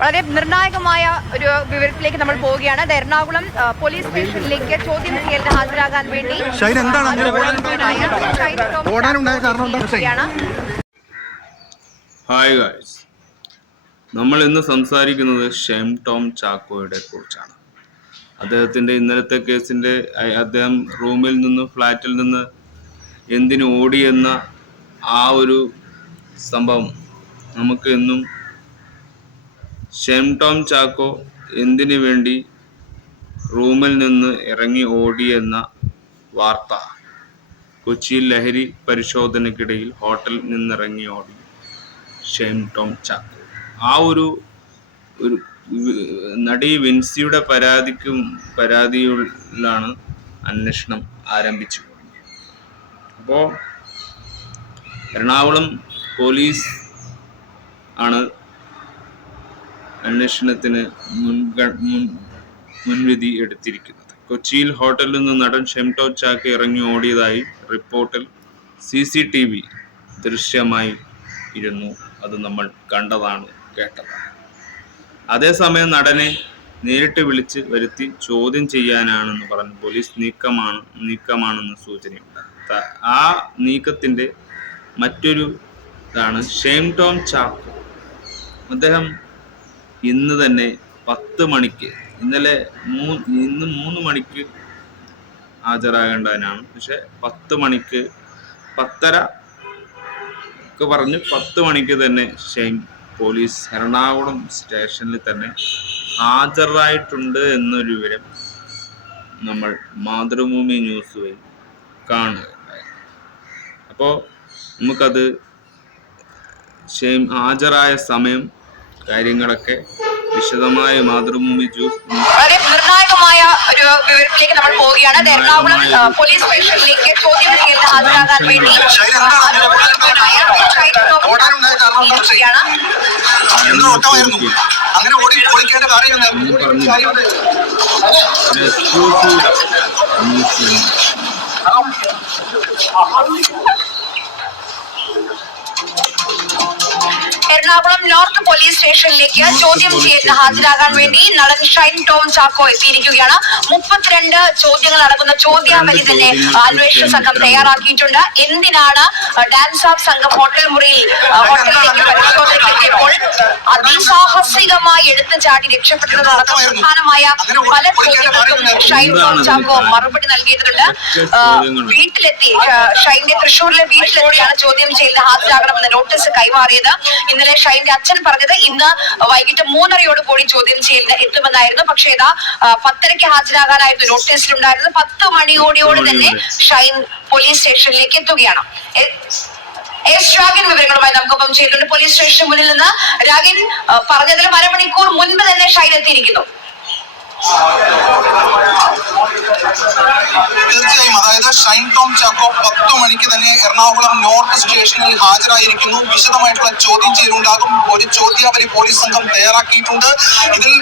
വളരെ നിർണായകമായ ഒരു വിവരത്തിലേക്ക് നമ്മൾ പോവുകയാണ്. എറണാകുളം പോലീസ് സ്റ്റേഷനിലേക്ക് ചോദ്യം ചെയ്യലിന് ഹാജരാകാൻ വേണ്ടി ഹായ് ഗായ്സ്, നമ്മൾ ഇന്ന് സംസാരിക്കുന്നത് ഷെയിൻ ടോം ചാക്കോയെ കുറിച്ചാണ്. അദ്ദേഹത്തിൻ്റെ ഇന്നലത്തെ കേസിൻ്റെ അദ്ദേഹം റൂമിൽ നിന്ന് ഫ്ലാറ്റിൽ നിന്ന് എന്തിനു ഓടിയെന്ന ആ ഒരു സംഭവം നമുക്ക് എന്നും ഷെയിൻ ടോം ചാക്കോ എന്തിനു വേണ്ടി റൂമിൽ നിന്ന് ഇറങ്ങി ഓടിയെന്ന വാർത്ത, കൊച്ചിയിൽ ലഹരി പരിശോധനയ്ക്കിടയിൽ ഹോട്ടലിൽ നിന്നിറങ്ങി ഓടി ഷെയിൻ ടോം ചാക്കോ. ആ ഒരു നടി വിൻസിയുടെ പരാതിയിലാണ് അന്വേഷണം ആരംഭിച്ചു. അപ്പോൾ എറണാകുളം പോലീസ് ആണ് അന്വേഷണത്തിന് മുൻവിധി എടുത്തിരിക്കുന്നത്. കൊച്ചിയിൽ ഹോട്ടലിൽ നിന്ന് നടൻ ഷെയിൻ ടോം ചാക്കോ ഇറങ്ങി ഓടിയതായി റിപ്പോർട്ടിൽ CCTV ദൃശ്യമായി ഇരുന്നു. അത് നമ്മൾ കണ്ടതാണ്, കേട്ടതാണ്. അതേസമയം നടനെ നേരിട്ട് വിളിച്ച് വരുത്തി ചോദ്യം ചെയ്യാനാണെന്ന് പറഞ്ഞ് പോലീസ് നീക്കമാണെന്ന് സൂചനയുണ്ട്. ആ നീക്കത്തിന്റെ മറ്റൊരു ഇതാണ് ഷെയിൻ ടോം ചാക്കോ. അദ്ദേഹം ഇന്ന് തന്നെ 10 മണിക്ക് ഇന്ന് 3 മണിക്ക് ഹാജരാകേണ്ടവനാണ്. പക്ഷെ 10 മണിക്ക് 10:30 പറഞ്ഞ് 10 മണിക്ക് തന്നെ ഷെയിൻ പോലീസ് എറണാകുളം സ്റ്റേഷനിൽ തന്നെ ഹാജരായിട്ടുണ്ട് എന്നൊരു വിവരം നമ്മൾ മാതൃഭൂമി ന്യൂസ് വഴി കാണുകയുണ്ടായി. അപ്പോൾ നമുക്കത് ഷെയിൻ ഹാജരായ സമയം കാര്യങ്ങളൊക്കെ വിശദമായ മാതൃഭൂമി വളരെ നിർണായകമായ ഒരു വിവരത്തിലേക്ക് നമ്മൾ പോവുകയാണ്. എറണാകുളം പോലീസ് സ്റ്റേഷനിലേക്ക് ചോദ്യം ചെയ്യലിന് ഹാജരാകാൻ വേണ്ടി അങ്ങനെ ഓടിക്കേണ്ട കാര്യം എറണാകുളം നോർത്ത് പോലീസ് സ്റ്റേഷനിലേക്ക് ചോദ്യം ചെയ്യലിന് ഹാജരാകാൻ വേണ്ടി നടൻ ഷെയിൻ ടോം ചാക്കോ എത്തിയിരിക്കുകയാണ്. 32 ചോദ്യങ്ങൾ അടങ്ങുന്ന ചോദ്യാവലി തന്നെ അന്വേഷണ സംഘം തയ്യാറാക്കിയിട്ടുണ്ട്. എന്തിനാണ് ഡാൻസ് ഓഫ് സംഘം ഹോട്ടലിലേക്ക് പരിശോധനയ്ക്കെത്തിയപ്പോൾ അതിസാഹസികമായി എടുത്തു ചാടി രക്ഷപ്പെട്ടതെന്നടക്കം പ്രധാനമായ പല ചോദ്യങ്ങൾക്കും ഷെയിൻ ടോം ചാക്കോ മറുപടി നൽകിയിട്ടുണ്ട്. വീട്ടിലെത്തി ഷെയിന്റെ തൃശ്ശൂരിലെ വീട്ടിലെത്തിയാണ് ചോദ്യം ചെയ്യലിന് ഹാജരാകണമെന്ന് നോട്ടീസ് കൈമാറിയത്. ഇന്നലെ ഷെയിന്റെ അച്ഛൻ പറഞ്ഞത് ഇന്ന് വൈകിട്ട് 3:30 കൂടി ചോദ്യം ചെയ്യലിന് എത്തുമെന്നായിരുന്നു. പക്ഷേ ഇതാ 10:30 ഹാജരാകാനായിരുന്നു നോട്ടീസിലുണ്ടായിരുന്നത്. 10 മണിയോടെ തന്നെ ഷെയിൻ പോലീസ് സ്റ്റേഷനിലേക്ക് എത്തുകയാണ്. രാഗിൻ വിവരങ്ങളുമായി നമുക്കൊപ്പം ചേരുന്നുണ്ട് പോലീസ് സ്റ്റേഷന് മുന്നിൽ നിന്ന്. രാഗിൻ, പറഞ്ഞതിലും അരമണിക്കൂർ മുൻപ് തന്നെ ഷെയിൻ എത്തിയിരിക്കുന്നു. തീർച്ചയായും, അതായത് ഷെയിൻ ടോം ചാക്കോ 10 മണിക്ക് തന്നെ എറണാകുളം നോർത്ത് സ്റ്റേഷനിൽ ഹാജരായിരിക്കുന്നു. വിശദമായിട്ടുള്ള ചോദ്യം ചെയ്യലുണ്ടാകും. ഒരു ചോദ്യാവലി പോലീസ് സംഘം തയ്യാറാക്കിയിട്ടുണ്ട്. ഇതിൽ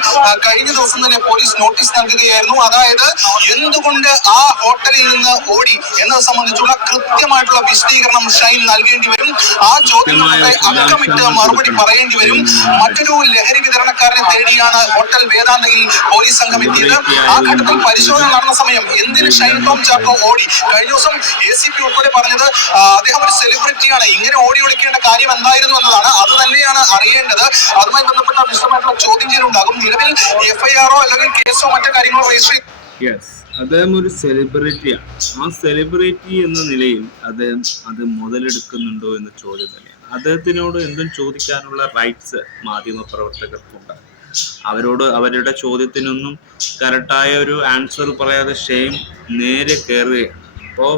കഴിഞ്ഞ ദിവസം തന്നെ പോലീസ് നോട്ടീസ് നൽകുകയായിരുന്നു. അതായത് എന്തുകൊണ്ട് ആ ഹോട്ടലിൽ നിന്ന് ഓടി എന്നത് സംബന്ധിച്ചുള്ള കൃത്യമായിട്ടുള്ള വിശദീകരണം ഷെയിൻ നൽകേണ്ടി വരും. ആ ചോദ്യങ്ങളുടെ അക്കമിട്ട് മറുപടി പറയേണ്ടി വരും. മറ്റൊരു ലഹരി വിതരണക്കാരനെ തേടിയാണ് ഹോട്ടൽ വേദാന്തയിൽ പോലീസ് സംഘം എത്തിയത്. ആ ഘട്ടത്തിൽ പരിശോധന നടന്ന സമയം എന്തിന് ഷെയിൻ ടോം ചാക്കോ ഓടി? കഴിഞ്ഞ ദിവസം ACP ഉൾപ്പെടെ പറഞ്ഞത് അദ്ദേഹം ഒരു സെലിബ്രിറ്റിയാണ്, ഇങ്ങനെ ഓടി ഒളിക്കേണ്ട കാര്യം എന്തായിരുന്നു എന്നതാണ്. അത് തന്നെയാണ് അറിയേണ്ടത്. അതുമായി ബന്ധപ്പെട്ട വിശദമായിട്ടുള്ള ചോദ്യം ചെയ്യലുണ്ടാകും. നിലവിൽ FIR അല്ലെങ്കിൽ കേസോ മറ്റു കാര്യങ്ങളോ രജിസ്റ്റർ. അദ്ദേഹം ഒരു സെലിബ്രിറ്റിയാണ്. ആ സെലിബ്രിറ്റി എന്ന നിലയിൽ അദ്ദേഹം അത് മുതലെടുക്കുന്നുണ്ടോ എന്ന ചോദ്യം തന്നെയാണ്. അദ്ദേഹത്തിനോട് എന്തും ചോദിക്കാനുള്ള റൈറ്റ്സ് മാധ്യമപ്രവർത്തകർക്കുണ്ട്. അവരുടെ ചോദ്യത്തിനൊന്നും കറക്റ്റായ ഒരു ആൻസർ പറയാതെ ഷെയിൻ നേരെ കയറുകയാണ്. അപ്പോൾ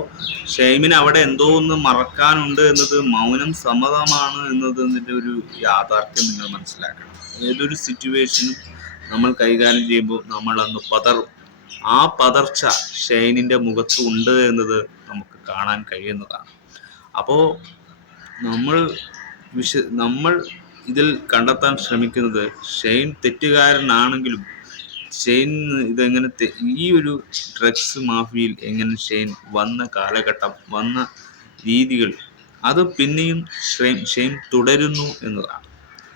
ഷെയിമിന് അവിടെ എന്തോ ഒന്ന് മറക്കാനുണ്ട് എന്നത് മൗനം സമ്മതമാണ് എന്നതിൻ്റെ ഒരു യാഥാർത്ഥ്യം നിങ്ങൾ മനസ്സിലാക്കണം. ഏതൊരു സിറ്റുവേഷനും നമ്മൾ കൈകാര്യം ചെയ്യുമ്പോൾ നമ്മൾ അന്ന് പതറും. ആ പതർച്ച ഷെയിനിൻ്റെ മുഖത്ത് ഉണ്ട് എന്നത് നമുക്ക് കാണാൻ കഴിയുന്നതാണ്. അപ്പോൾ നമ്മൾ ഇതിൽ കണ്ടെത്താൻ ശ്രമിക്കുന്നത് ഷെയിൻ തെറ്റുകാരനാണെങ്കിലും ഷെയിൻ ഇതെങ്ങനെ ഈ ഒരു ഡ്രഗ്സ് മാഫിയയിൽ എങ്ങനെ ഷെയിൻ വന്ന കാലഘട്ടം, വന്ന രീതികൾ, അത് പിന്നെയും ഷെയിൻ തുടരുന്നു എന്നതാണ്.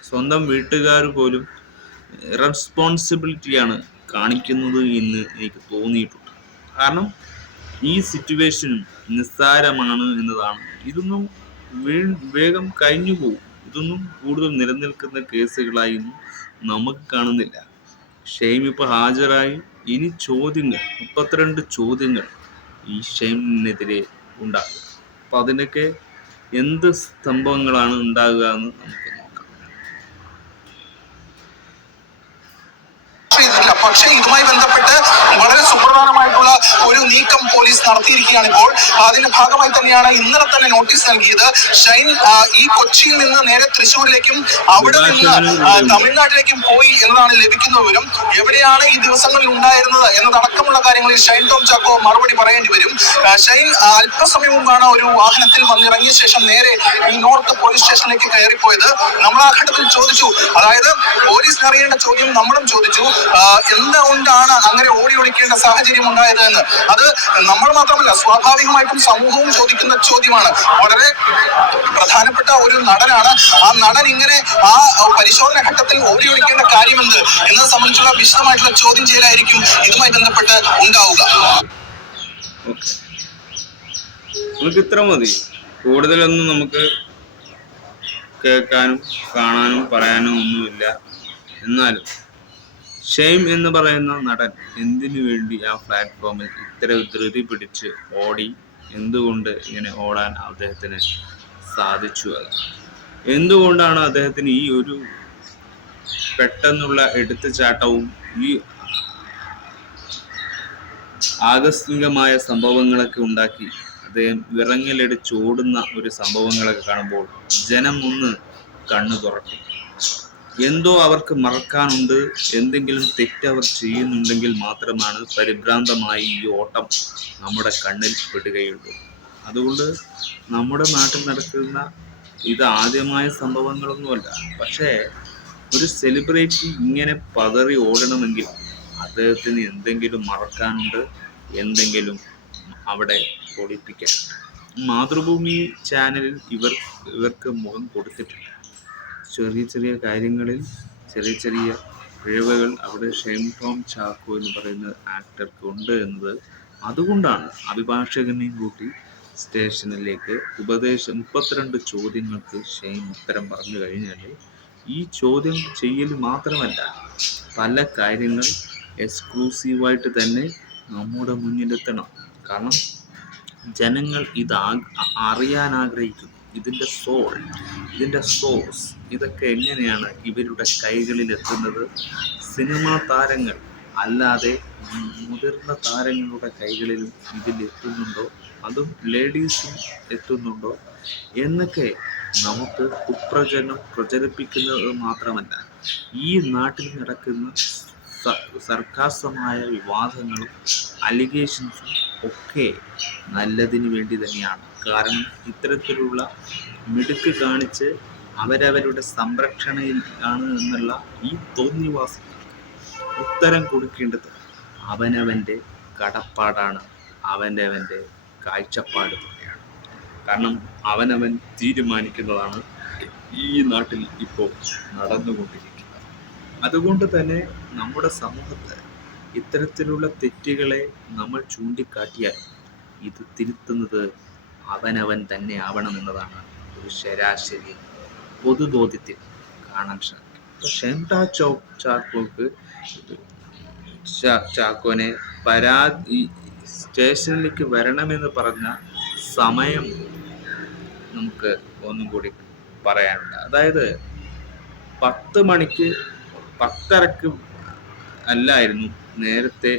സ്വന്തം വീട്ടുകാർ പോലും റെസ്പോൺസിബിലിറ്റിയാണ് കാണിക്കുന്നത് എന്ന് എനിക്ക് തോന്നിയിട്ടുണ്ട്. കാരണം ഈ സിറ്റുവേഷനും നിസ്സാരമാണ് എന്നതാണ്. ഇതൊന്നും വേഗം കഴിഞ്ഞു പോകും. ഇതൊന്നും കൂടുതൽ നിലനിൽക്കുന്ന കേസുകളായി നമുക്ക് കാണുന്നില്ല. ഷെയ്ം ഇപ്പോൾ ഹാജരായി. ഇനി ചോദ്യങ്ങൾ 32 ചോദ്യങ്ങൾ ഈ ഷെയ്മിനെതിരെ ഉണ്ടാകും. അപ്പം അതിനൊക്കെ എന്ത് സംഭവങ്ങളാണ് ഉണ്ടാകുക എന്ന് നമുക്ക് നോക്കാം. പക്ഷേ ഇതുമായി ബന്ധപ്പെട്ട് വളരെ സുപ്രധാനമായിട്ടുള്ള ഒരു നീക്കം പോലീസ് നടത്തിയിരിക്കുകയാണ്. ഇപ്പോൾ അതിന്റെ ഭാഗമായി തന്നെയാണ് ഇന്നലെ തന്നെ നോട്ടീസ് നൽകിയത്. ഷൈൻ ഈ കൊച്ചിയിൽ നിന്ന് നേരെ തൃശ്ശൂരിലേക്കും അവിടെ നിന്ന് തമിഴ്നാട്ടിലേക്കും പോയി എന്നതാണ് ലഭിക്കുന്ന വിവരം. എവിടെയാണ് ഈ ദിവസങ്ങളിൽ ഉണ്ടായിരുന്നത് എന്നതടക്കമുള്ള കാര്യങ്ങളിൽ ഷൈൻ ടോം ചാക്കോ മറുപടി പറയേണ്ടി വരും. ഷൈൻ അല്പസമയം മുമ്പാണ് ഒരു വാഹനത്തിൽ വന്നിറങ്ങിയ ശേഷം നേരെ ഈ നോർത്ത് പോലീസ് സ്റ്റേഷനിലേക്ക് കയറിപ്പോയത്. നമ്മൾ ആ ഘട്ടത്തിൽ ചോദിച്ചു, അതായത് പോലീസിന് അറിയേണ്ട ചോദ്യം നമ്മളും ചോദിച്ചു, എന്തുകൊണ്ടാണ് അങ്ങനെ ഓടി ഒളിക്കേണ്ട സാഹചര്യം ഉണ്ടായത് എന്ന്. അത് നമ്മൾ മാത്രമല്ല, സ്വാഭാവികമായിട്ടും സമൂഹവും ചോദിക്കുന്ന ചോദ്യമാണ്. വളരെ പ്രധാനപ്പെട്ട ഒരു നടനാണ്. ആ നടൻ ഇങ്ങനെ ആ പരിശോധന ഘട്ടത്തിൽ ഓടി ഒളിക്കേണ്ട കാര്യമെന്ത് എന്നത് സംബന്ധിച്ചുള്ള വിശദമായിട്ടുള്ള ചോദ്യം ചെയ്യലായിരിക്കും ഇതുമായി ബന്ധപ്പെട്ട് ഉണ്ടാവുക. നമുക്ക് ഇത്ര മതി. കൂടുതലൊന്നും നമുക്ക് കേൾക്കാനും കാണാനും പറയാനും ഒന്നുമില്ല. എന്നാലും ഷെയ്ം എന്ന് പറയുന്ന നടൻ എന്തിനു വേണ്ടി ആ പ്ലാറ്റ്ഫോമിൽ ഇത്ര ധൃതി പിടിച്ച് ഓടി? എന്തുകൊണ്ട് ഇങ്ങനെ ഓടാൻ അദ്ദേഹത്തിന് സാധിച്ചു? എന്തുകൊണ്ടാണ് അദ്ദേഹത്തിന് ഈ ഒരു പെട്ടെന്നുള്ള എടുത്തുചാട്ടവും ഈ ആകസ്മികമായ സംഭവങ്ങളൊക്കെ ഉണ്ടാക്കി അദ്ദേഹം വിറങ്ങലടിച്ച് ഓടുന്ന ഒരു സംഭവങ്ങളൊക്കെ കാണുമ്പോൾ ജനം ഒന്ന് കണ്ണു തുറക്കും. എന്തോ അവർക്ക് മറക്കാനുണ്ട്. എന്തെങ്കിലും തെറ്റവർ ചെയ്യുന്നുണ്ടെങ്കിൽ മാത്രമാണ് പരിഭ്രാന്തമായി ഈ ഓട്ടം നമ്മുടെ കണ്ണിൽ പെടുകയുള്ളൂ. അതുകൊണ്ട് നമ്മുടെ നാട്ടിൽ നടക്കുന്ന ഇത് ആദ്യമായ സംഭവങ്ങളൊന്നുമല്ല. പക്ഷേ ഒരു സെലിബ്രിറ്റി ഇങ്ങനെ പതറി ഓടണമെങ്കിൽ അദ്ദേഹത്തിന് എന്തെങ്കിലും മറക്കാനുണ്ട്, എന്തെങ്കിലും അവിടെ ഒളിപ്പിക്കാൻ. മാതൃഭൂമി ചാനലിൽ ഇവർക്ക് മുഖം കൊടുത്തിട്ടുണ്ട്. ചെറിയ ചെറിയ കാര്യങ്ങളിൽ ചെറിയ പിഴവുകൾ അവിടെ ഷെയ്ൻ ടോം ചാക്കോ എന്ന് പറയുന്ന ആക്ടർക്ക് ഉണ്ട് എന്നത് അതുകൊണ്ടാണ് അഭിഭാഷകനെയും കൂട്ടി സ്റ്റേഷനിലേക്ക് 32 ചോദ്യങ്ങൾക്ക് ഷെയ്ൻ ഉത്തരം പറഞ്ഞു കഴിഞ്ഞാൽ ഈ ചോദ്യം ചെയ്യൽ മാത്രമല്ല, പല കാര്യങ്ങൾ എക്സ്ക്ലൂസീവായിട്ട് തന്നെ നമ്മുടെ മുന്നിലെത്തണം. കാരണം ജനങ്ങൾ ഇത് അറിയാൻ ആഗ്രഹിക്കുന്നു. ഇതിൻ്റെ സോൾ, ഇതിൻ്റെ സോഴ്സ്, ഇതൊക്കെ എങ്ങനെയാണ് ഇവരുടെ കൈകളിൽ എത്തുന്നത്? സിനിമാ താരങ്ങൾ അല്ലാതെ മുതിർന്ന താരങ്ങളുടെ കൈകളിലും ഇതിൽ എത്തുന്നുണ്ടോ? അതും ലേഡീസും എത്തുന്നുണ്ടോ എന്നൊക്കെ നമുക്ക് പ്രചരിപ്പിക്കുന്നത് മാത്രമല്ല, ഈ നാട്ടിൽ നടക്കുന്ന സർക്കാസമായ വിവാദങ്ങളും അലിഗേഷൻസും ഒക്കെ നല്ലതിന് വേണ്ടി തന്നെയാണ്. കാരണം ഇത്തരത്തിലുള്ള മിടുക്ക് കാണിച്ച് അവരവരുടെ സംരക്ഷണയിൽ ആണ് എന്നുള്ള ഈ തോന്നിവാസികൾക്ക് ഉത്തരം കൊടുക്കേണ്ടത് അവനവൻ്റെ കടപ്പാടാണ്, അവനവൻ്റെ കാഴ്ചപ്പാട് തന്നെയാണ്. കാരണം അവനവൻ തീരുമാനിക്കുന്നതാണ് ഈ നാട്ടിൽ ഇപ്പോൾ നടന്നുകൊണ്ടിരിക്കുന്നത്. അതുകൊണ്ട് തന്നെ നമ്മുടെ സമൂഹത്ത് ഇത്തരത്തിലുള്ള തെറ്റുകളെ നമ്മൾ ചൂണ്ടിക്കാട്ടിയാൽ ഇത് തിരുത്തുന്നത് അവനവൻ തന്നെ ആവണമെന്നതാണ് ഒരു ശരാശരി പൊതുബോധ്യത്തിൽ കാണാൻ സാധിക്കും. അപ്പോൾ ഷെയ്ൻ ടോം ചാക്കോനെ സ്റ്റേഷനിലേക്ക് വരണമെന്ന് പറഞ്ഞ സമയം നമുക്ക് ഒന്നും കൂടി പറയാനുണ്ട്. അതായത് 10 മണിക്ക് 10:30 അല്ലായിരുന്നു നേരത്തെ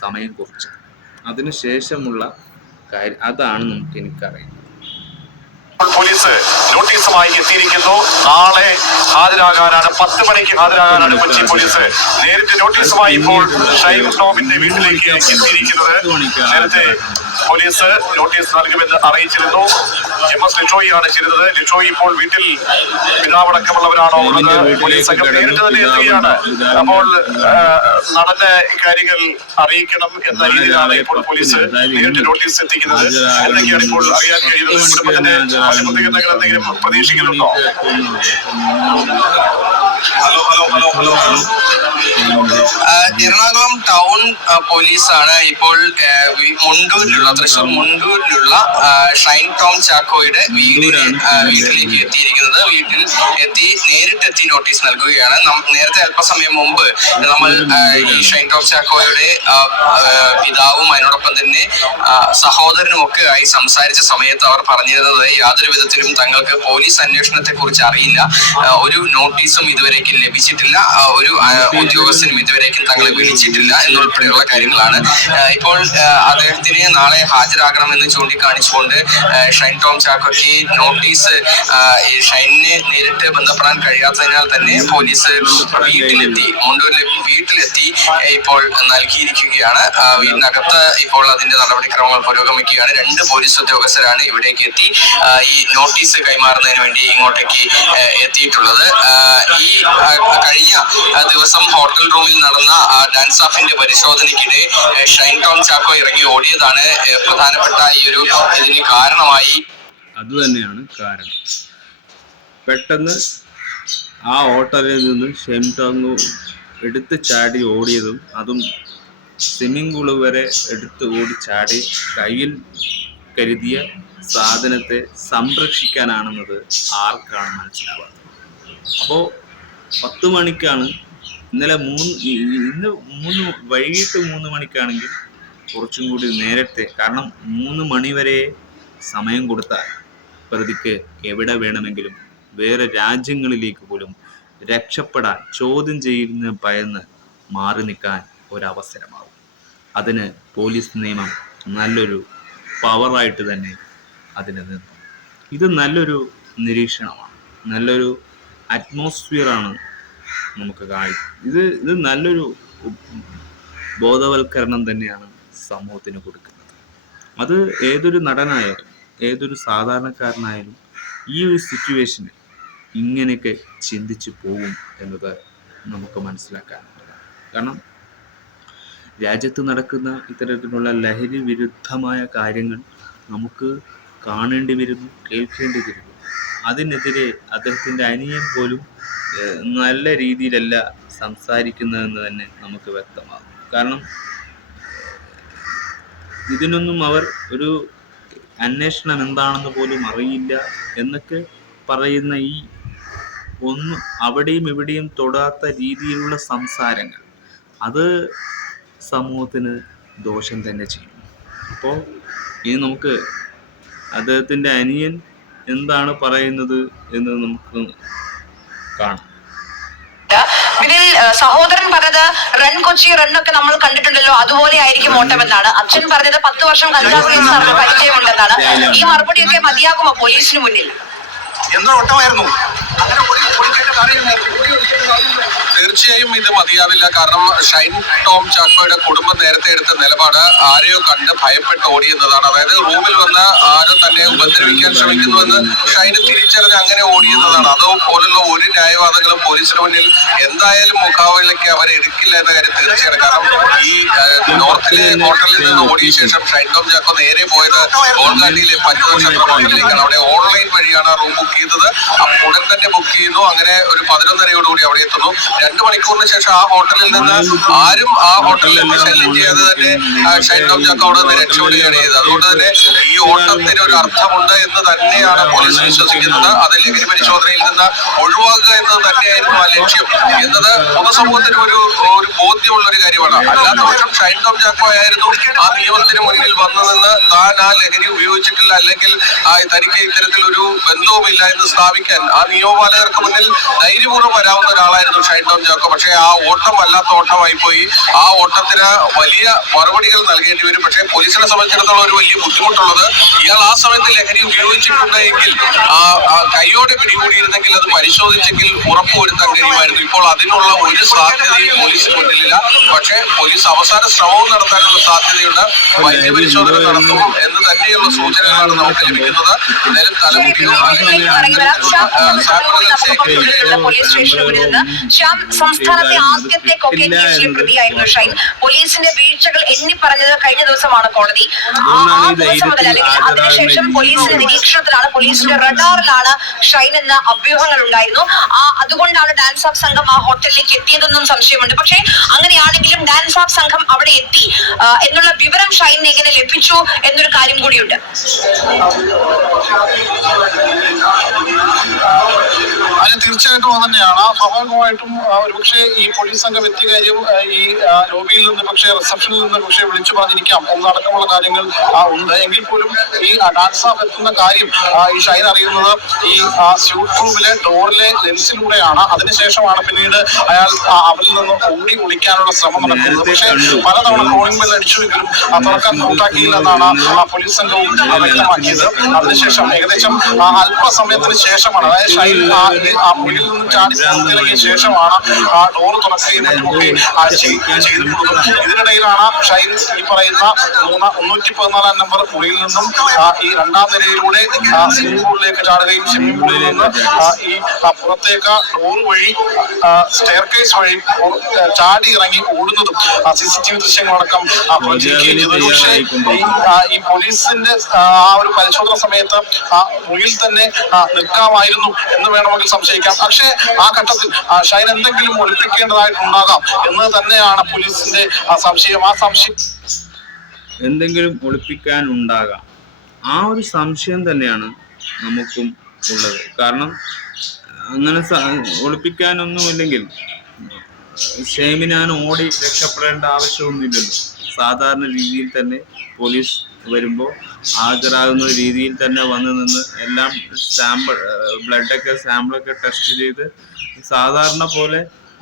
സമയം കുറിച്ചത്. അതിനുശേഷമുള്ള കാര്യം അതാണ് എനിക്കറിയുന്നത്. പോലീസ് നോട്ടീസുമായി എത്തിയിരിക്കുന്നു. നാളെ ഹാജരാകാനാണ്, 10 മണിക്ക് ഹാജരാകാനാണ് കൊച്ചി പോലീസ് നേരിട്ട് നോട്ടീസുമായി ഇപ്പോൾ ഷൈൻ ടോമിന്റെ വീട്ടിലേക്ക് എത്തിയിരിക്കുന്നത്. നേരത്തെ പോലീസ് നോട്ടീസ് നൽകുമെന്ന് അറിയിച്ചിരുന്നു. MS ലിജോയിയാണ് ചെയ്തത്. ലിജോയി ഇപ്പോൾ വീട്ടിൽ പിതാവടക്കമുള്ളവരാണോ ഉള്ളത്? പോലീസ് സംഘം നേരിട്ട് തന്നെ എത്തുകയാണ്. അപ്പോൾ നടന്ന കാര്യങ്ങൾ അറിയിക്കണം എന്ന രീതിയിലാണ് ഇപ്പോൾ പോലീസ് നേരിട്ട് നോട്ടീസ് എത്തിക്കുന്നത്. എന്തൊക്കെയാണ് ഇപ്പോൾ അറിയാൻ കഴിയുന്നത്? കുടുംബത്തിന്റെ പ്രതികരണങ്ങൾ എന്തെങ്കിലും പ്രതീക്ഷിക്കുന്നുണ്ടോ? ഹലോ. എറണാകുളം ടൗൺ പോലീസാണ് ഇപ്പോൾ മുണ്ടൂരിലുള്ള തൃശൂർ മുണ്ടൂരിലുള്ള ഷൈൻ ടോം ചാക്കോയുടെ വീട്ടിലേക്ക് എത്തിയിരിക്കുന്നത്. വീട്ടിൽ നേരിട്ടെത്തി നോട്ടീസ് നൽകുകയാണ്. നേരത്തെ അല്പസമയം മുമ്പ് നമ്മൾ ഈ ഷൈൻ ടോം ചാക്കോയുടെ പിതാവും അതിനോടൊപ്പം തന്നെ സഹോദരനും ഒക്കെ ആയി സംസാരിച്ച സമയത്ത് അവർ പറഞ്ഞിരുന്നത് യാതൊരു വിധത്തിലും തങ്ങൾക്ക് പോലീസ് അന്വേഷണത്തെ കുറിച്ച് അറിയില്ല, ഒരു നോട്ടീസും ഇതുവരേക്കും ലഭിച്ചിട്ടില്ല, ഒരു ഉദ്യോഗസ്ഥനും ഇതുവരേക്കും തങ്ങളെ വിളിച്ചിട്ടില്ല എന്നുൾപ്പെടെയുള്ള കാര്യങ്ങളാണ്. ഇപ്പോൾ അദ്ദേഹത്തിന് നാളെ ഹാജരാകണമെന്ന് ചൂണ്ടിക്കാണിച്ചുകൊണ്ട് ഷൈൻ ടോം ചാക്കോയ്ക്ക് നോട്ടീസ് ഷൈനിനെ നേരിട്ട് ബന്ധപ്പെടാൻ കഴിയാത്തതിനാൽ തന്നെ പോലീസ് മുണ്ടൂരിലെ വീട്ടിലെത്തി ഇപ്പോൾ നൽകിയിരിക്കുകയാണ്. വീടിനകത്ത് ഇപ്പോൾ അതിന്റെ നടപടിക്രമങ്ങൾ പുരോഗമിക്കുകയാണ്. 2 പോലീസ് ഉദ്യോഗസ്ഥരാണ് ഇവിടേക്ക് എത്തി ഈ നോട്ടീസ് കൈമാറുന്നതിന് വേണ്ടി ഇങ്ങോട്ടേക്ക് എത്തിയിട്ടുള്ളത്. ഈ കഴിഞ്ഞ ദിവസം ഹോട്ടൽ റൂമിൽ നടന്ന ഡാൻസ് ഓഫിന്റെ പരിശോധനയ്ക്കിടെ ഷൈൻ ടോം ചാക്കോ ഇറങ്ങി ഓടിയതാണ് പ്രധാനപ്പെട്ട ഈ ഒരു ഇതിന് കാരണമായി. അതുതന്നെയാണ് കാരണം. പെട്ടെന്ന് ആ ഹോട്ടലിൽ നിന്ന് ഷൈൻ ടോം എടുത്ത് ചാടി ഓടിയതും, അതും സ്വിമ്മിംഗ് പൂള് വരെ എടുത്ത് ഓടി ചാടി കയ്യിൽ കരുതിയ സാധനത്തെ സംരക്ഷിക്കാനാണെന്നത് ആർക്കാണ് മനസ്സിലാവാത്തത്. അപ്പോൾ 10 മണിക്കാണ് ഇന്ന് വൈകിട്ട് 3 മണിക്കാണെങ്കിൽ കുറച്ചും കൂടി നേരത്തെ, കാരണം 3 മണി വരെ സമയം കൊടുത്താൽ പ്രതിക്ക് എവിടെ വേണമെങ്കിലും വേറെ രാജ്യങ്ങളിലേക്ക് പോലും രക്ഷപ്പെടാൻ, ചോദ്യം ചെയ്യുന്ന ഭയന്ന് മാറി നിൽക്കാൻ ഒരവസരമാവും. അതിന് പോലീസ് നിയമം നല്ലൊരു പവറായിട്ട് തന്നെ അതിന് നിന്നു. ഇത് നല്ലൊരു നിരീക്ഷണമാണ്, നല്ലൊരു അറ്റ്മോസ്ഫിയറാണ് നമുക്ക് ഇത് നല്ലൊരു ബോധവൽക്കരണം തന്നെയാണ് സമൂഹത്തിന് കൊടുക്കുന്നത്. അത് ഏതൊരു നടനായാലും ഏതൊരു സാധാരണക്കാരനായാലും ഈ ഒരു സിറ്റുവേഷനിൽ ഇങ്ങനെയൊക്കെ ചിന്തിച്ചു പോകും എന്നത് നമുക്ക് മനസ്സിലാക്കാനുള്ളതാണ്. കാരണം രാജ്യത്ത് നടക്കുന്ന ഇത്തരത്തിലുള്ള ലഹരി വിരുദ്ധമായ കാര്യങ്ങൾ നമുക്ക് കാണേണ്ടി വരുന്നു, കേൾക്കേണ്ടി വരുന്നു. അതിനെതിരെ അദ്ദേഹത്തിൻ്റെ അനിയൻ പോലും നല്ല രീതിയിലല്ല സംസാരിക്കുന്നതെന്ന് തന്നെ നമുക്ക് വ്യക്തമാകും. കാരണം ഇതിനൊന്നും അവർ ഒരു അന്വേഷണം എന്താണെന്ന് പോലും അറിയില്ല എന്നൊക്കെ പറയുന്ന ഈ ഒന്നും അവിടെയും ഇവിടെയും തൊടാത്ത രീതിയിലുള്ള സംസാരങ്ങൾ, അത് സമൂഹത്തിന് ദോഷം തന്നെ ചെയ്യും. അപ്പോൾ ഇനി നമുക്ക് അദ്ദേഹത്തിൻ്റെ അനിയൻ എന്താണ് പറയുന്നത് എന്ന് നമുക്ക് കാണാം. ഇതിൽ സഹോദരൻ പറഞ്ഞത് റൺ കൊച്ചി റണ്ണൊക്കെ നമ്മൾ കണ്ടിട്ടുണ്ടല്ലോ, അതുപോലെ ആയിരിക്കും ഓട്ടമെന്നാണ്. അച്ഛൻ പറഞ്ഞത് 10 വർഷം കഞ്ചാവ് കേസ് പരിചയമുണ്ടെന്നാണ്. ഈ മറുപടിയൊക്കെ മതിയാകുമോ പോലീസിന് മുന്നിൽ? എന്തോ ഓട്ടമായിരുന്നു. തീർച്ചയായും ഇത് മതിയാവില്ല. കാരണം ഷൈൻ ടോം ചാക്കോയുടെ കുടുംബം നേരത്തെ എടുത്ത നിലപാട് ആരെയോ കണ്ട് ഭയപ്പെട്ട് ഓടിയെന്നതാണ്. അതായത് റൂമിൽ വന്ന് ആരോ തന്നെ ഉപദ്രവിക്കാൻ ശ്രമിക്കുന്നുവെന്ന് ഷൈന് തിരിച്ചറിഞ്ഞ് അങ്ങനെ ഓടിയെന്നതാണ്. അതുപോലുള്ള ഒരു ന്യായവാദങ്ങളും പോലീസിന് മുന്നിൽ എന്തായാലും മുഖാവലിലേക്ക് അവരെ എടുക്കില്ല എന്ന കാര്യം തീർച്ചയാണ്. കാരണം ഈ നോർത്തിലെ ഹോട്ടലിൽ നിന്ന് ഓടിയ ശേഷം ഷൈൻ ടോം ചാക്കോ നേരെ പോയത് ഓൺലൈനിലെ പഞ്ചനക്ഷത്ര ഹോട്ടലിലേക്കാണ്. അവിടെ ഓൺലൈൻ വഴിയാണ് റൂം ബുക്ക് ചെയ്തത്. ഉടൻ തന്നെ ബുക്ക് ചെയ്യുന്നു. അങ്ങനെ ഒരു 11:30യോടുകൂടി അവിടെ എത്തുന്നു. 2 മണിക്കൂറിന് ശേഷം ആ ഹോട്ടലിൽ നിന്ന് ആരും ആ ഹോട്ടലിൽ നിന്ന് ശല്യം ചെയ്യാതെ തന്നെ ഷൈൻ ടോം ചാക്കോ അവിടെ നിന്ന് രക്ഷപ്പെടുകയാണ് ചെയ്തത്. അതുകൊണ്ട് തന്നെ ഈ ഓട്ടത്തിന് ഒരു അർത്ഥമുണ്ട് എന്ന് തന്നെയാണ് പോലീസ് വിശ്വസിക്കുന്നത്. അത് ലഹരി പരിശോധനയിൽ നിന്ന് ഒഴിവാക്കുക എന്നത് തന്നെയായിരുന്നു ആ ലക്ഷ്യം എന്നത് പൊതുസമൂഹത്തിന് ഒരു ബോധ്യമുള്ള ഒരു കാര്യമാണ്. അല്ലാത്ത പക്ഷം ഷൈൻ ടോം ചാക്കോ ആയിരുന്നു ആ നിയമത്തിന് മുന്നിൽ വന്നു നിന്ന് താൻ ആ ലഹരി ഉപയോഗിച്ചിട്ടില്ല, അല്ലെങ്കിൽ തനിക്ക് ഇത്തരത്തിലൊരു ബന്ധവുമില്ല എന്ന് സ്ഥാപിക്കാൻ ആ നിയമപാലകർക്ക് മുന്നിൽ ധൈര്യപൂർവ്വം വരാവുന്ന ഒരാളായിരുന്നു ഷൈൻ ടോം ചാക്കോ. പക്ഷേ ആ ഓട്ടം വല്ലാത്ത ഓട്ടമായി പോയി. ആ ഓട്ടത്തിന് വലിയ മറുപടികൾ നൽകേണ്ടി വരും. പക്ഷേ പോലീസിനെ സംബന്ധിച്ചിടത്തോളം ഒരു വലിയ ബുദ്ധിമുട്ടുള്ളത്, ഇയാൾ ആ സമയത്ത് ലഹരി ഉപയോഗിച്ചിട്ടുണ്ടെങ്കിൽ കൈയോടെ പിടികൂടിയിരുന്നെങ്കിൽ അത് പരിശോധിച്ചെങ്കിൽ ഉറപ്പുവരുത്താൻ കഴിയുമായിരുന്നു. ഇപ്പോൾ അതിനുള്ള ഒരു സാധ്യതയും പോലീസിന് മുന്നിലില്ല. പക്ഷേ പോലീസ് അവസാന ശ്രമവും നടത്താനുള്ള സാധ്യതയുണ്ട്. വൈദ്യപരിശോധന നടത്തും എന്ന് തന്നെയുള്ള സൂചനകളാണ് നമുക്ക് ലഭിക്കുന്നത്. എന്തായാലും പോലീസ് സ്റ്റേഷന് മുന്നിൽ നിന്ന് ശ്യാം, സംസ്ഥാന സംസ്ഥാനത്തെ ആദ്യത്തെ കൊക്കൈൻ കേസിലെ പ്രതിയായിരുന്നു ഷൈൻ. പോലീസിന്റെ വീഴ്ചകൾ എണ്ണി പറഞ്ഞത് കഴിഞ്ഞ ദിവസമാണ് കോടതി. ആ ദിവസം മുതൽ അല്ലെങ്കിൽ അതിനുശേഷം പോലീസിന്റെ നിരീക്ഷണത്തിലാണ്, പോലീസിന്റെ റഡാറിലാണ് ഷൈൻ എന്ന അഭ്യൂഹങ്ങൾ ഉണ്ടായിരുന്നു. അതുകൊണ്ടാണ് ഡാൻസ് ഓഫ് സംഘം ആ ഹോട്ടലിലേക്ക് എത്തിയതെന്നും സംശയമുണ്ട്. പക്ഷേ അങ്ങനെയാണെങ്കിലും ഡാൻസ് ഓഫ് സംഘം അവിടെ എത്തി എന്നുള്ള വിവരം ഷൈനിന് എങ്ങനെ ലഭിച്ചു എന്നൊരു കാര്യം കൂടിയുണ്ട്. അത് തീർച്ചയായിട്ടും അത് തന്നെയാണ്. സ്വാഭാവികമായിട്ടും ഒരുപക്ഷെ ഈ പോലീസ് സംഘം എത്തിയ കാര്യം ഈ ലോബിയിൽ നിന്ന് പക്ഷേ റിസപ്ഷനിൽ നിന്ന് പക്ഷേ വിളിച്ചു പറഞ്ഞിരിക്കാം എന്നടക്കമുള്ള കാര്യങ്ങൾ ഉണ്ട്. എങ്കിൽ പോലും ഈ ഡാൻസ് ഓഫ് എത്തുന്ന കാര്യം ഈ ഷൈൻ അറിയുന്നത് ഈ സ്യൂട്ട് റൂമിലെ ഡോറിലെ ലെൻസിലൂടെയാണ്. അതിനുശേഷമാണ് പിന്നീട് അയാൾ അവരിൽ നിന്ന് ഓടി ഒളിക്കാനുള്ള ശ്രമം നടക്കുന്നത്. പക്ഷേ പലതവണ കോളിംഗ് ബെൽ അടിച്ചുവെങ്കിലും തുറക്കാൻ കൂട്ടാക്കിയില്ലെന്നാണ് പോലീസ് സംഘവും വ്യക്തമാക്കിയത്. അതിനുശേഷം ഏകദേശം അല്പസമയത്തിന് ശേഷമാണ്, അതായത് ഷൈൻ ആ മുറിയിൽ നിന്ന് ചാടി പുറത്തിറങ്ങിയ ശേഷമാണ് ആ ഡോർ തുറക്കുകയും മറ്റുമൊക്കെ ചെയ്തിട്ടുള്ളത്. ഇതിനിടയിലാണ് ഷൈൻ ഈ പറയുന്ന 314 നമ്പർ മുറിയിൽ നിന്നും ഈ രണ്ടാം നിലയിലൂടെ സ്വിമ്മിംഗ് പൂളിലേക്ക് ചാടുകയും സ്വിമ്മിംഗ് പൂളിൽ നിന്ന് ഈ പുറത്തേക്ക് ഡോർ വഴി സ്റ്റെയർകേസ് വഴി ചാടി ഇറങ്ങി ഓടുന്നതും CCTV ദൃശ്യങ്ങളടക്കം പ്രചരിക്കുകയും ചെയ്തു. പക്ഷേ ഈ പോലീസിന്റെ ആ ഒരു പരിശോധന സമയത്ത് ആ മുറിയിൽ തന്നെ നിൽക്കാമായിരുന്നു എന്ന് വേണമെങ്കിൽ സംശയിക്കാം. പക്ഷേ ആ ഘട്ടത്തിൽ ഷൈൻ എന്തെങ്കിലും ഒളിപ്പിക്കേണ്ടതായിട്ടുണ്ടാകാം എന്ന് തന്നെയാണ് പോലീസിന്റെ സംശയം. ആ സംശയം എന്തെങ്കിലും ഒളിപ്പിക്കാനുണ്ടാകാം, ആ ഒരു സംശയം തന്നെയാണ് നമുക്കും ഉള്ളത്. കാരണം അങ്ങനെ ഒളിപ്പിക്കാനൊന്നുമില്ലെങ്കിൽ ഷൈമിനാൻ ഓടി രക്ഷപ്പെടേണ്ട ആവശ്യമൊന്നുമില്ലല്ലോ. സാധാരണ രീതിയിൽ തന്നെ പോലീസ് വരുമ്പോൾ ഹാജരാകുന്ന രീതിയിൽ തന്നെ വന്ന് നിന്ന് എല്ലാം ബ്ലഡൊക്കെ സാമ്പിളൊക്കെ ടെസ്റ്റ് ചെയ്ത് സാധാരണ പോലെ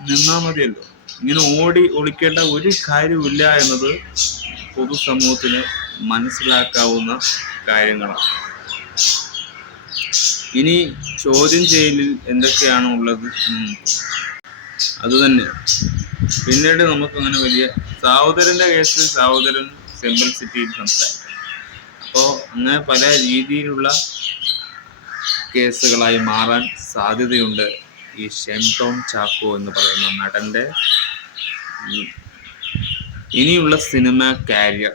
നിന്നാൽ മതിയല്ലോ. ഇങ്ങനെ ഓടി ഒളിക്കേണ്ട ഒരു കാര്യമില്ല എന്നത് പൊതുസമൂഹത്തിന് മനസ്സിലാക്കാവുന്ന കാര്യങ്ങളാണ്. ഇനി ചോദ്യം ചെയ്യലിൽ എന്തൊക്കെയാണ് ഉള്ളത് അതുതന്നെ പിന്നീട് നമുക്കങ്ങനെ വലിയ സഹോദരൻ്റെ കേസിൽ സഹോദരൻ സിമ്പിൾ സിറ്റിയിൽ സംസാരിക്കും. അപ്പോൾ അങ്ങനെ പല രീതിയിലുള്ള കേസുകളായി മാറാൻ സാധ്യതയുണ്ട് ഈ ഷൈൻ ടോം ചാക്കോ എന്ന് പറയുന്ന നടൻ്റെ ഇനിയുള്ള സിനിമ കാരിയർ.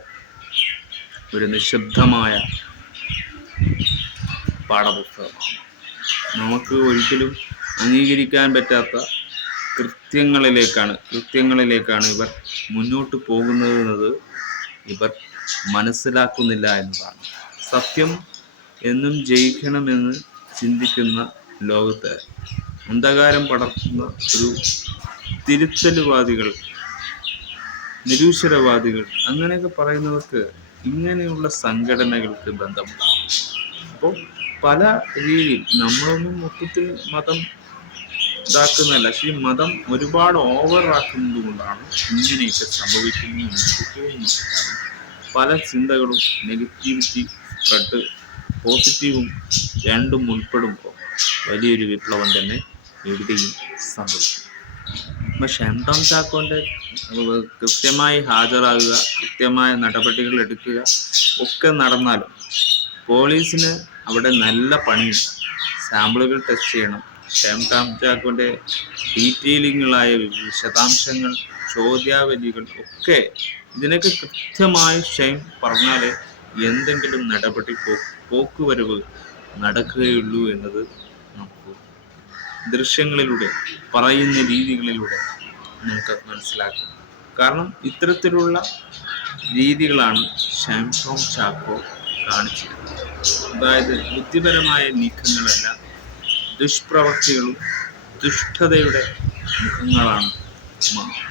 ഒരു നിശബ്ദമായ പാഠപുസ്തകമാണ്. നമുക്ക് ഒരിക്കലും അംഗീകരിക്കാൻ പറ്റാത്ത കൃത്യങ്ങളിലേക്കാണ് ഇവർ മുന്നോട്ട് പോകുന്നത്. ഇവർ മനസ്സിലാക്കുന്നില്ല എന്നതാണ് സത്യം. എന്നും ജയിക്കണമെന്ന് ചിന്തിക്കുന്ന ലോകത്ത് അന്ധകാരം പടർത്തുന്ന ഒരു തിരുത്തലുവാദികൾ, നിരീശ്വരവാദികൾ, അങ്ങനെയൊക്കെ പറയുന്നവർക്ക് ഇങ്ങനെയുള്ള സംഘടനകൾക്ക് ബന്ധമുണ്ടാകും. അപ്പോൾ പല രീതിയിൽ നമ്മളൊന്നും മൊത്തത്തിൽ മതം ഇതാക്കുന്നതല്ല, പക്ഷേ മതം ഒരുപാട് ഓവറാക്കുന്നത് കൊണ്ടാണ് ഇങ്ങനെയൊക്കെ സംഭവിക്കുന്നു എന്ന് തോന്നുന്നു. പല ചിന്തകളും നെഗറ്റിവിറ്റി സ്പ്രെഡ്, പോസിറ്റീവും രണ്ടും ഉൾപ്പെടുമ്പോൾ വലിയൊരു വിപ്ലവം തന്നെ എവിടെയും സംഭവിക്കും. അപ്പം ഷൈൻ ടോം ചാക്കോൻ്റെ കൃത്യമായി ഹാജരാകുക, കൃത്യമായ നടപടികൾ എടുക്കുക ഒക്കെ നടന്നാലും പോലീസിന് അവിടെ നല്ല പണിയുണ്ട്. സാമ്പിളുകൾ ടെസ്റ്റ് ചെയ്യണം. ഷൈൻ ടോം ചാക്കോൻ്റെ ഡീറ്റെയിലിങ്ങുകളായ വിശദാംശങ്ങൾ, ചോദ്യാവലികൾ ഒക്കെ ഇതിനൊക്കെ കൃത്യമായി ഷൈൻ പറഞ്ഞാലേ എന്തെങ്കിലും നടപടി പോക്കുവരവ് നടക്കുകയുള്ളൂ എന്നത് നമുക്ക് ദൃശ്യങ്ങളിലൂടെ, പറയുന്ന രീതികളിലൂടെ നമുക്ക് മനസ്സിലാക്കും. കാരണം ഇത്തരത്തിലുള്ള രീതികളാണ് ഷൈൻ ടോം ചാക്കോ കാണിച്ചിരുന്നത്. അതായത് ബുദ്ധിപരമായ നീക്കങ്ങളല്ല, ദുഷ്പ്രവൃത്തികളും ദുഷ്ടതയുടെ മുഖങ്ങളാണ്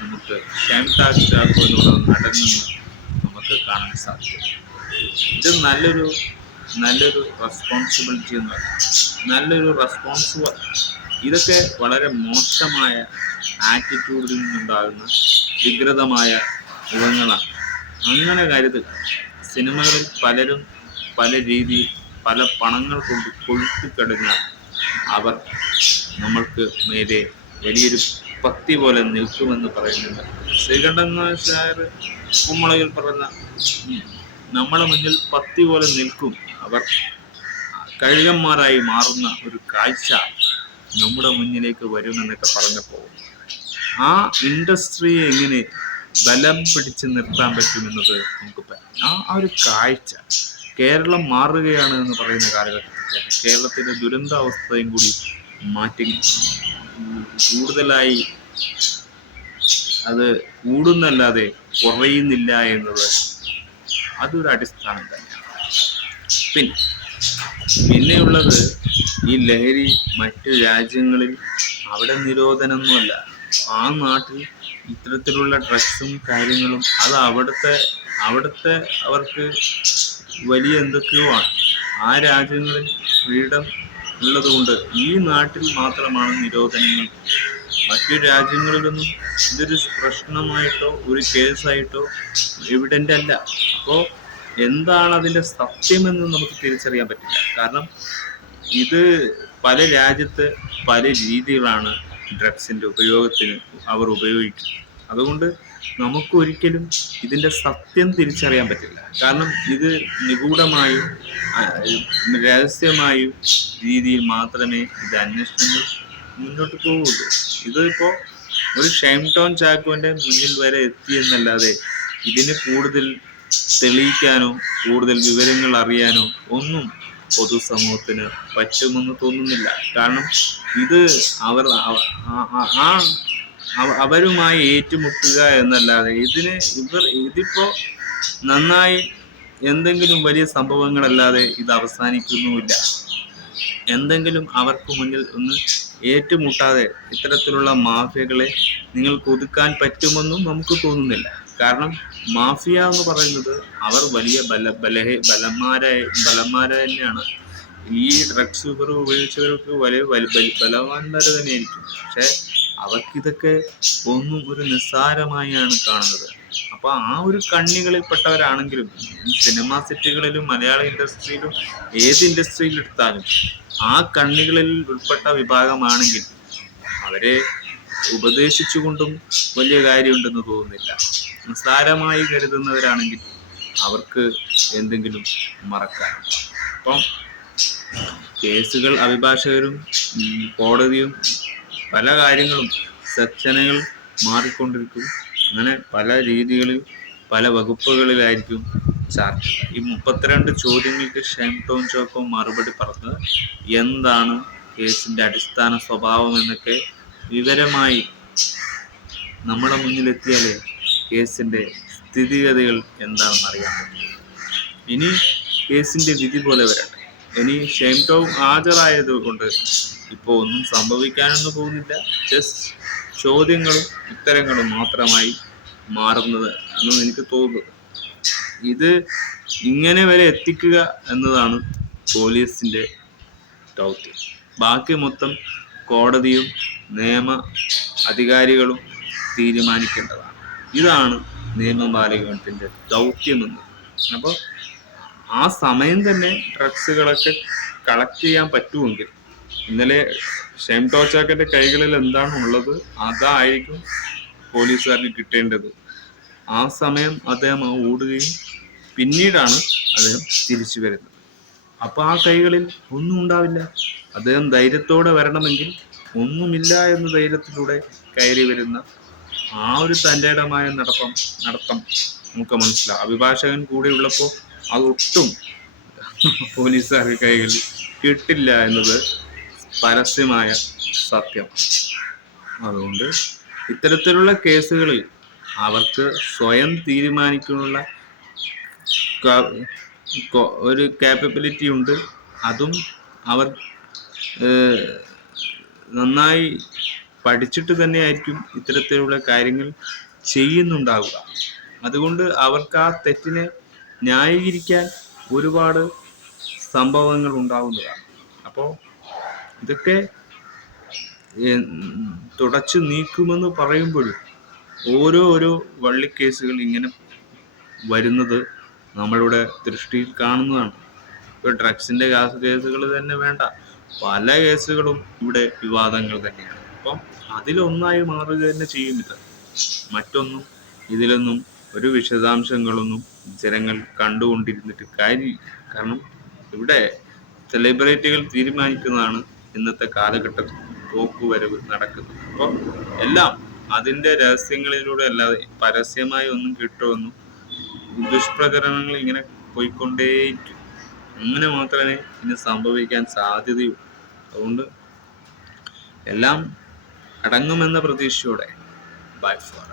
നമുക്ക് ഷൈൻ ടോം ചാക്കോ എന്നുള്ള നടനിൽ നമുക്ക് കാണാൻ സാധിക്കും. ഇത് നല്ലൊരു റെസ്പോൺസിബിലിറ്റി എന്ന് പറയുന്നത്, നല്ലൊരു റെസ്പോൺസിബിൾ. ഇതൊക്കെ വളരെ മോശമായ ആറ്റിറ്റ്യൂഡിൽ നിന്നുണ്ടാകുന്ന വികൃതമായ മുഖങ്ങളാണ്. അങ്ങനെ കരുതുക. സിനിമകളിൽ പലരും പല രീതിയിൽ പല പണങ്ങൾ കൊണ്ട് കൊഴുത്തിക്കടഞ്ഞാൽ അവർ നമ്മൾക്ക് നേരെ വലിയൊരു പത്തി പോലെ നിൽക്കുമെന്ന് പറയുന്നുണ്ട്. ശ്രീകണ്ഠൻ നായർ കുമ്മളയിൽ പറഞ്ഞ നമ്മുടെ മുന്നിൽ പത്തി പോലെ നിൽക്കും, അവർ കഴുകന്മാരായി മാറുന്ന ഒരു കാഴ്ച നമ്മുടെ മുന്നിലേക്ക് വരുമെന്നൊക്കെ പറഞ്ഞപ്പോൾ ആ ഇൻഡസ്ട്രിയെ എങ്ങനെ ബലം പിടിച്ച് നിർത്താൻ പറ്റുമെന്നത് നമുക്ക് പറ്റും. ആ ഒരു കാഴ്ച കേരളം മാറുകയാണ് എന്ന് പറയുന്ന കാലഘട്ടത്തിൽ കേരളത്തിന്റെ ദുരന്താവസ്ഥയും കൂടി മാറ്റി കൂടുതലായി അത് കൂടുന്നല്ലാതെ കുറയുന്നില്ല എന്നത് അതൊരു അടിസ്ഥാനം തന്നെയാണ്. പിന്നെയുള്ളത് ഈ ലഹരി മറ്റു രാജ്യങ്ങളിൽ അവിടെ നിരോധനമൊന്നുമല്ല. ആ നാട്ടിൽ ഇത്തരത്തിലുള്ള ഡ്രഗ്സും കാര്യങ്ങളും അത് അവിടുത്തെ അവർക്ക് വലിയ എന്തൊക്കെയോ ആണ്. ആ രാജ്യങ്ങളിൽ ഫ്രീഡം ഉള്ളതുകൊണ്ട് ഈ നാട്ടിൽ മാത്രമാണ് നിരോധനങ്ങൾ. മറ്റു രാജ്യങ്ങളിലൊന്നും ഇതൊരു പ്രശ്നമായിട്ടോ ഒരു കേസായിട്ടോ എവിഡൻ്റ് അല്ല. അപ്പോൾ എന്താണ് അതിൻ്റെ സത്യമെന്ന് നമുക്ക് തിരിച്ചറിയാൻ പറ്റില്ല. കാരണം ഇത് പല രാജ്യത്ത് പല രീതികളാണ് ഡ്രഗ്സിൻ്റെ ഉപയോഗത്തിന് അവർ ഉപയോഗിക്കുന്നത്. അതുകൊണ്ട് നമുക്കൊരിക്കലും ഇതിൻ്റെ സത്യം തിരിച്ചറിയാൻ പറ്റില്ല. കാരണം ഇത് നിഗൂഢമായും രഹസ്യമായും രീതിയിൽ മാത്രമേ ഇത് അന്വേഷണങ്ങൾ മുന്നോട്ട് പോവുള്ളൂ. ഇതിപ്പോൾ ഒരു ഷൈൻ ടോം ചാക്കോന്റെ മുന്നിൽ വരെ എത്തിയെന്നല്ലാതെ ഇതിന് കൂടുതൽ തെളിയിക്കാനോ കൂടുതൽ വിവരങ്ങൾ അറിയാനോ ഒന്നും പൊതുസമൂഹത്തിന് പറ്റുമെന്ന് തോന്നുന്നില്ല. കാരണം ഇത് അവരുമായി ഏറ്റുമുട്ടുക എന്നല്ലാതെ ഇതിപ്പോ നന്നായി എന്തെങ്കിലും വലിയ സംഭവങ്ങളല്ലാതെ ഇത് അവസാനിക്കുന്നുമില്ല. എന്തെങ്കിലും അവർക്ക് മുന്നിൽ ഒന്ന് ഏറ്റുമുട്ടാതെ ഇത്തരത്തിലുള്ള മാഫിയകളെ നിങ്ങൾക്ക് ഒതുക്കാൻ പറ്റുമെന്നും നമുക്ക് തോന്നുന്നില്ല. കാരണം മാഫിയ എന്ന് പറയുന്നത് അവർ വലിയ ബലന്മാരെ തന്നെയാണ്. ഈ ഡ്രഗ്സ് ഉപയോഗിച്ചവർക്ക് വലിയ ബലവാന്മാർ തന്നെയായിരിക്കും. പക്ഷെ അവർക്കിതൊക്കെ ഒന്നും ഒരു നിസ്സാരമായാണ് കാണുന്നത്. അപ്പൊ ആ ഒരു കണ്ണികളിൽപ്പെട്ടവരാണെങ്കിലും സിനിമാ സെറ്റുകളിലും മലയാള ഇൻഡസ്ട്രിയിലും ഏത് ഇൻഡസ്ട്രിയിൽ എടുത്താലും ആ കണ്ണികളിൽ ഉൾപ്പെട്ട വിഭാഗമാണെങ്കിൽ അവരെ ഉപദേശിച്ചുകൊണ്ടും വലിയ കാര്യമുണ്ടെന്ന് തോന്നുന്നില്ല. നിസ്സാരമായി കരുതുന്നവരാണെങ്കിൽ അവർക്ക് എന്തെങ്കിലും മറക്കാൻ. അപ്പം കേസുകൾ അഭിഭാഷകരും കോടതിയും പല കാര്യങ്ങളും സെക്ഷനുകൾ മാറിക്കൊണ്ടിരിക്കും. അങ്ങനെ പല രീതികളിൽ പല വകുപ്പുകളിലായിരിക്കും ചാർജ്. ഈ 32 ചോദ്യങ്ങൾക്ക് ഷൈൻ ടോം ചാക്കോ മറുപടി പറഞ്ഞത് എന്താണ് കേസിന്റെ അടിസ്ഥാന സ്വഭാവം എന്നൊക്കെ വിവരമായി നമ്മുടെ മുന്നിലെത്തിയാലേ കേസിന്റെ സ്ഥിതിഗതികൾ എന്താണെന്ന് അറിയാൻ പറ്റും. ഇനി കേസിന്റെ വിധി പോലെ വരട്ടെ. ഇനി ഷൈൻ ടോം ഹാജരായത് കൊണ്ട് ഇപ്പോൾ ഒന്നും സംഭവിക്കാനൊന്നും പോകുന്നില്ല. ജസ്റ്റ് ചോദ്യങ്ങളും ഉത്തരങ്ങളും മാത്രമായി മാറുന്നത് എന്ന് എനിക്ക് തോന്നുന്നു. ഇത് ഇങ്ങനെ വരെ എത്തിക്കുക എന്നതാണ് പോലീസിന്റെ ദൗത്യം. ബാക്കി മൊത്തം കോടതിയും നിയമ അധികാരികളും തീരുമാനിക്കേണ്ടതാണ്. ഇതാണ് നിയമപാലകത്തിന്റെ ദൗത്യമെന്ന്. അപ്പോൾ ആ സമയം തന്നെ ഡ്രഗ്സുകളൊക്കെ കളക്ട് ചെയ്യാൻ പറ്റുമെങ്കിൽ ഇന്നലെ ഷൈൻ ടോം ചാക്കോന്റെ കൈകളിൽ എന്താണ് ഉള്ളത് അതായിരിക്കും പോലീസുകാർക്ക് കിട്ടേണ്ടത്. ആ സമയം അദ്ദേഹം ഓടുകയും പിന്നീടാണ് അദ്ദേഹം തിരിച്ചു വരുന്നത്. അപ്പൊ ആ കൈകളിൽ ഒന്നും ഉണ്ടാവില്ല. അദ്ദേഹം ധൈര്യത്തോടെ വരണമെങ്കിൽ ഒന്നുമില്ല എന്ന ധൈര്യത്തിലൂടെ കയറി വരുന്ന ആ ഒരു തൻ്റെടമായ നടത്തം നമുക്ക് മനസ്സിലാവും. അഭിഭാഷകൻ കൂടെ ഉള്ളപ്പോൾ അതൊട്ടും പോലീസുകാർക്ക് കൈകളിൽ കിട്ടില്ല എന്നത് പരസ്യമായ സത്യം. അതുകൊണ്ട് ഇത്തരത്തിലുള്ള കേസുകളിൽ അവർക്ക് സ്വയം തീരുമാനിക്കാനുള്ള ഒരു കാപ്പബിലിറ്റി ഉണ്ട്. അതും അവർ നന്നായി പഠിച്ചിട്ട് തന്നെയായിരിക്കും ഇത്തരത്തിലുള്ള കാര്യങ്ങൾ ചെയ്യുന്നുണ്ടാവുക. അതുകൊണ്ട് അവർക്ക് ആ തെറ്റിനെ ന്യായീകരിക്കാൻ ഒരുപാട് സംഭവങ്ങൾ ഉണ്ടാവുന്നതാണ്. അപ്പോൾ ഇതൊക്കെ തുടച്ചു നീക്കുമെന്ന് പറയുമ്പോഴും ഓരോ വള്ളിക്കേസുകൾ ഇങ്ങനെ വരുന്നത് നമ്മളുടെ ദൃഷ്ടിയിൽ കാണുന്നതാണ്. ഇപ്പോൾ ഡ്രഗ്സിന്റെ കേസുകൾ തന്നെ വേണ്ട, പല കേസുകളും ഇവിടെ വിവാദങ്ങൾ തന്നെയാണ്. അപ്പം അതിലൊന്നായി മാറുക തന്നെ ചെയ്യുന്നില്ല. മറ്റൊന്നും ഇതിലൊന്നും ഒരു വിശദാംശങ്ങളൊന്നും ജനങ്ങൾ കണ്ടുകൊണ്ടിരുന്നിട്ട് കാര്യമില്ല. കാരണം ഇവിടെ സെലിബ്രിറ്റികൾ തീരുമാനിക്കുന്നതാണ് ഇന്നത്തെ കാലഘട്ടത്തിൽ പോക്കുവരവ് നടക്കുന്നത്. അപ്പോൾ എല്ലാം അതിൻ്റെ രഹസ്യങ്ങളിലൂടെ അല്ലാതെ പരസ്യമായി ഒന്നും കിട്ടുമെന്നും ദുഷ്പ്രചരണങ്ങൾ ഇങ്ങനെ പോയിക്കൊണ്ടേയിരിക്കും. അങ്ങനെ മാത്രമേ ഇനി സംഭവിക്കാൻ സാധ്യതയുള്ളൂ. അതുകൊണ്ട് എല്ലാം അടങ്ങുമെന്ന പ്രതീക്ഷയോടെ ബൈ ഫോർ